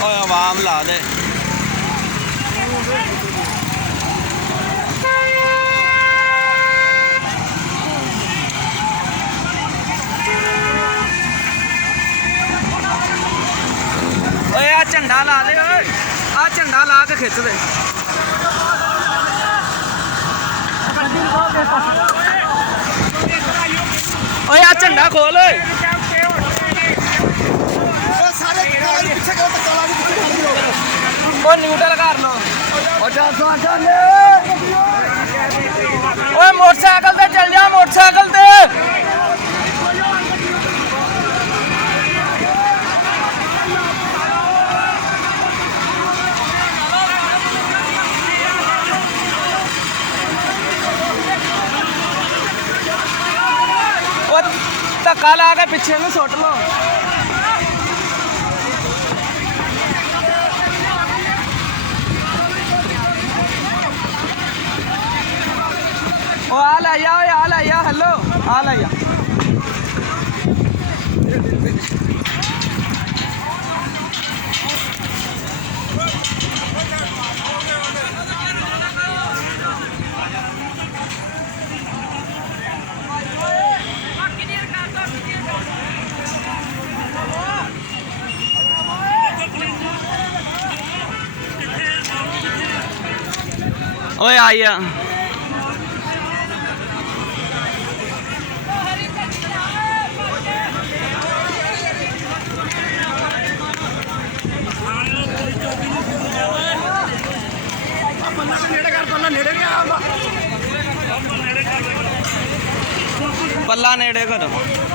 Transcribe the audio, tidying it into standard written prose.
ਓਏ ਆਵਾਮ ਲਾ ਦੇ ਓਏ ਆ ਝੰਡਾ ਲਾ ਦੇ ਓਏ ਆ ਝੰਡਾ ਲਾ ਕੇ ਖਿੱਚ ਦੇ ਓਏ ਆ ਝੰਡਾ ਖੋਲ ਓਏ ਉਹ ਨਿਊਟਰਲ ਕਰ ਲੋ ਓਏ ਮੋਟਰਸਾਈਕਲ ਤੇ ਚੱਲ ਜਾ ਮੋਟਰਸਾਈਕਲ ਤੇ ਧੱਕਾ ਲਾ ਕੇ ਪਿੱਛੇ ਨੂੰ ਸੁੱਟ ਲੋ ਉਹ ਆ ਲੈ ਜਾ ਓਏ ਆ ਲੈ ਜਾ ਹੈਲੋ ਆ ਲੈ ਜਾ ਓਏ ਆਇਆ ਪੱਲਾ ਨੇੜੇ ਕਰੋ